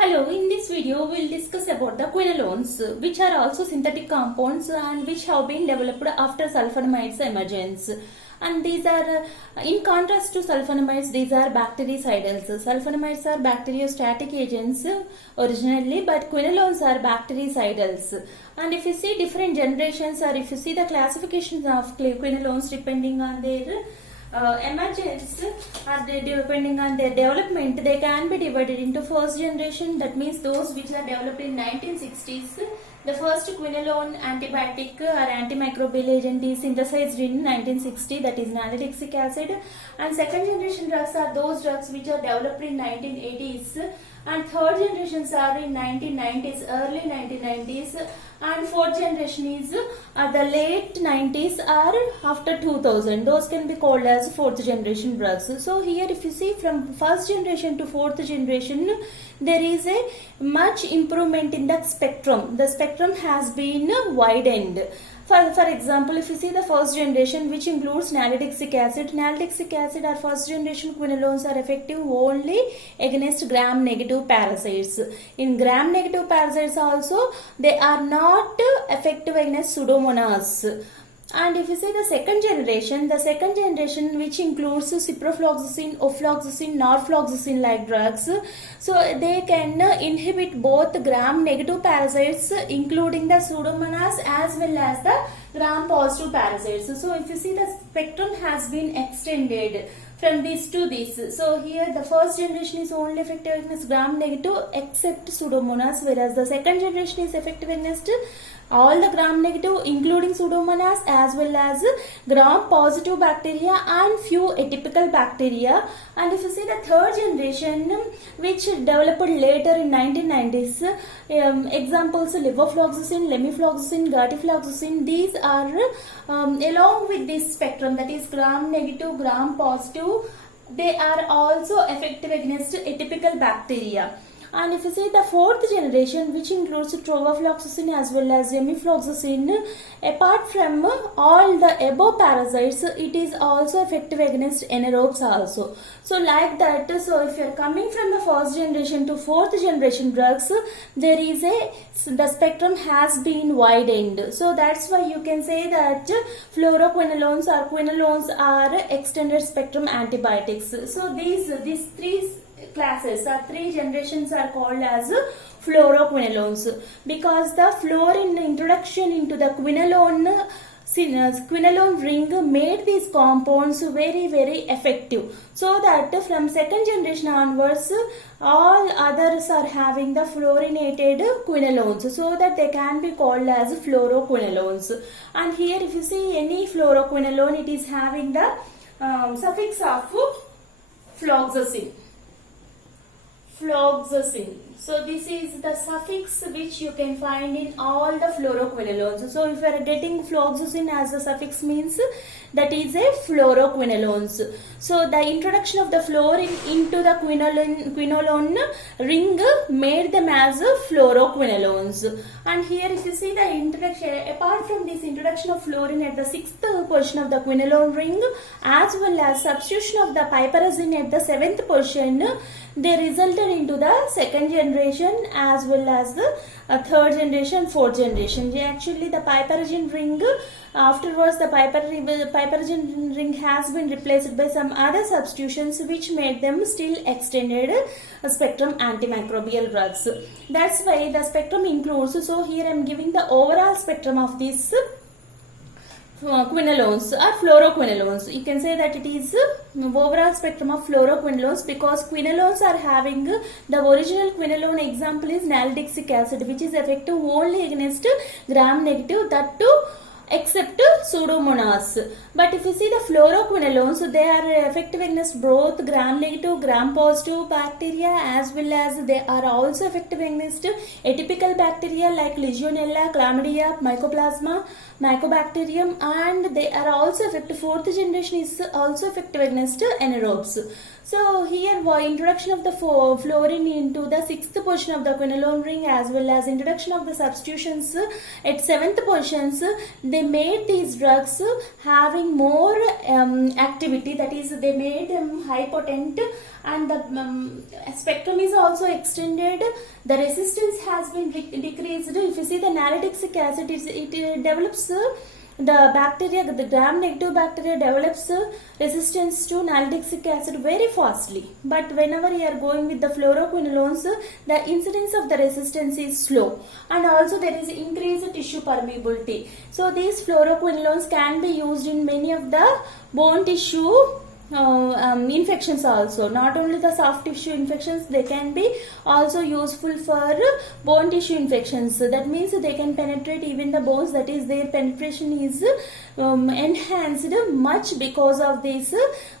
Hello, in this video we'll discuss about the quinolones, which are also synthetic compounds and which have been developed after sulfonamides emergence. And these are, in contrast to sulfonamides, these are bactericidals. Sulfonamides are bacteriostatic agents originally, but quinolones are bactericidals. And if you see different generations, or if you see the classifications of quinolones depending on their emergence or depending on their development, they can be divided into first generation, that means those which are developed in 1960s. The first quinolone antibiotic or antimicrobial agent is synthesized in 1960, that is naltrexone acid, and second generation drugs are those drugs which are developed in 1980s, and third generations are in 1990s, early 1990s, and fourth generation is the late 90s or after 2000. Those can be called as fourth generation drugs. So here if you see from first generation to fourth generation, there is a much improvement in the spectrum. The spectrum has been widened. For example, if you see the first generation, which includes naltrexone acid or first generation quinolones are effective only against gram-negative parasites. In gram-negative parasites also, they are not effective against Pseudomonas. And if you say the second generation which includes ciprofloxacin, ofloxacin, norfloxacin like drugs, so they can inhibit both gram-negative parasites including the Pseudomonas as well as the gram-positive parasites. So if you see the spectrum has been extended from this to this. So here the first generation is only effective against gram-negative except Pseudomonas, whereas the second generation is effective against all the gram-negative including Pseudomonas as well as gram-positive bacteria and few atypical bacteria. And if you see the third generation which developed later in 1990s, examples levofloxacin, lemifloxacin, gartifloxacin, these are along with this spectrum, that is gram-negative, gram-positive, they are also effective against atypical bacteria. And if you see the fourth generation, which includes trovafloxacin as well as gemifloxacin, apart from all the above parasites, it is also effective against anaerobes also. So like that, so if you are coming from the first generation to fourth generation drugs, there is the spectrum has been widened. So that's why you can say that fluoroquinolones or quinolones are extended spectrum antibiotics. So these three classes or three generations are called as fluoroquinolones, because the fluorine introduction into the quinolone ring made these compounds very effective, so that from second generation onwards all others are having the fluorinated quinolones, so that they can be called as fluoroquinolones. And here if you see any fluoroquinolone, it is having the suffix of floxacin. So this is the suffix which you can find in all the fluoroquinolones. So if you are getting floxacin as a suffix, means that is a fluoroquinolones. So the introduction of the fluorine into the quinolone ring made them as fluoroquinolones. And here if you see the introduction, apart from this introduction of fluorine at the sixth position of the quinolone ring as well as substitution of the piperazine at the seventh position, they resulted into the second generation as well as the third generation, fourth generation. Actually the piperazine ring, afterwards the piperazine ring has been replaced by some other substitutions which made them still extended spectrum antimicrobial drugs. That's why the spectrum includes, so here I am giving the overall spectrum of these quinolones or fluoroquinolones. You can say that it is overall spectrum of fluoroquinolones, because quinolones are having the original quinolone example is naltrexone acid, which is effective only against gram-negative, that too except Pseudomonas. But if you see the fluoroquinolones, they are effective against both gram-negative, gram-positive bacteria as well as they are also effective against atypical bacteria like Legionella, Chlamydia, Mycoplasma, Mycobacterium, and they are also effective. Fourth generation is also effective against anaerobes. So here introduction of the fluorine into the sixth position of the quinolone ring as well as introduction of the substitutions at seventh positions, they made these drugs having more activity, that is they made them high potent and the spectrum is also extended. The resistance has been decreased. If you see the nalidixic acid, it develops the bacteria, the gram-negative bacteria develops resistance to nalidixic acid very fastly. But whenever you are going with the fluoroquinolones, the incidence of the resistance is slow, and also there is increased tissue permeability. So these fluoroquinolones can be used in many of the bone tissue infections also. Not only the soft tissue infections, they can be also useful for bone tissue infections. That means they can penetrate even the bones, that is their penetration is enhanced much because of this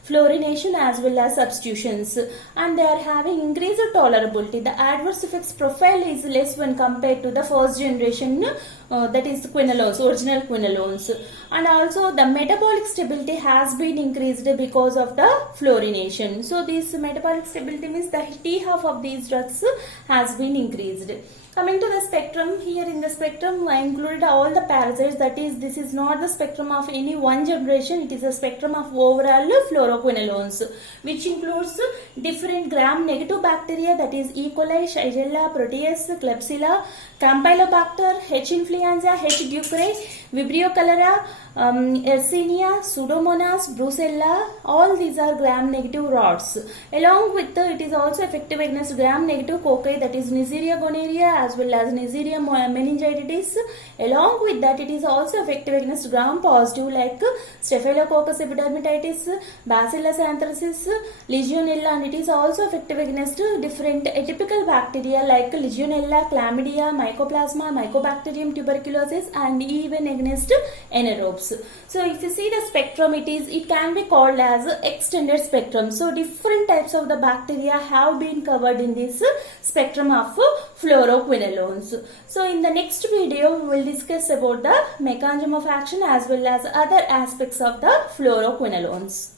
fluorination as well as substitutions, and they are having increased tolerability. The adverse effects profile is less when compared to the first generation that is quinolones, original quinolones, and also the metabolic stability has been increased because of the fluorination. So this metabolic stability means the T half of these drugs has been increased. Coming to the spectrum, here in the spectrum I included all the parasites, that is this is not the spectrum of any one generation, it is a spectrum of overall fluoroquinolones, which includes different gram-negative bacteria, that is E. coli, Shigella, Proteus, Klebsiella, Campylobacter, H. influenza, H. ducreyi, Vibrio cholera, Yersinia, Pseudomonas, Brucella, all these are gram-negative rods. Along with it is also effective against gram-negative cocci, that is Neisseria gonorrhea as well as Neisseria meningitis. Along with that, it is also effective against gram-positive like Staphylococcus epidermidis, Bacillus anthracis, Legionella, and it is also effective against different atypical bacteria like Legionella, Chlamydia, Mycoplasma, Mycobacterium tuberculosis, and even against anaerobes. So if you see the spectrum, it can be called as extended spectrum. So different types of the bacteria have been covered in this spectrum of fluoroquinolones. So in the next video we will discuss about the mechanism of action as well as other aspects of the fluoroquinolones.